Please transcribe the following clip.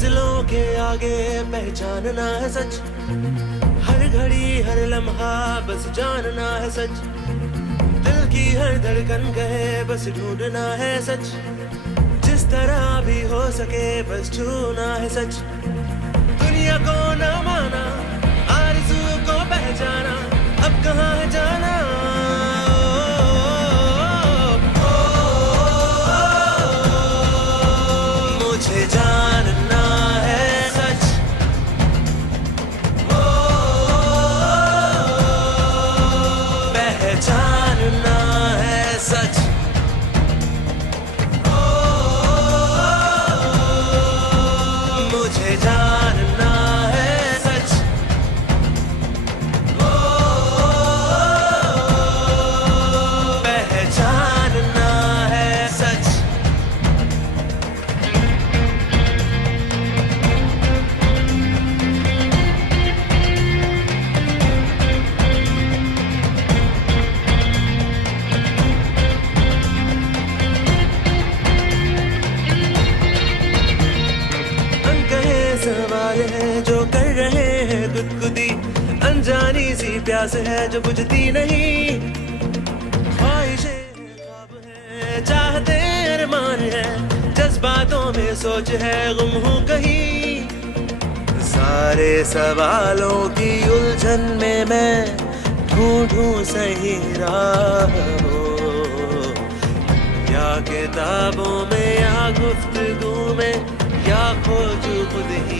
मंजिलों के आगे पहचानना है सच, हर घड़ी हर लम्हा बस जानना है सच, दिल की हर धड़कन कहे बस ढूंढना है सच, जिस तरह भी हो सके बस छूना है सच। दुनिया को न माना, आरज़ू को पहचाना, अब कहाँ है जाना। मुझे जानना है सच, पहचानना है सच, मुझे जानना है सच, पहचानना है सच। सवाल है जो कर रहे हैं गुदगुदी, अनजानी सी प्यास है जो बुझती नहीं, ख्वाहिशें ख्वाब है, चाहते अरमान है, जज्बातों में सोच है, गुम हूँ कहीं। सारे सवालों की उलझन में मैं ढूंढूं सही राह हो, या किताबों में या गुफ्तगू में, या खोजूं खुद ही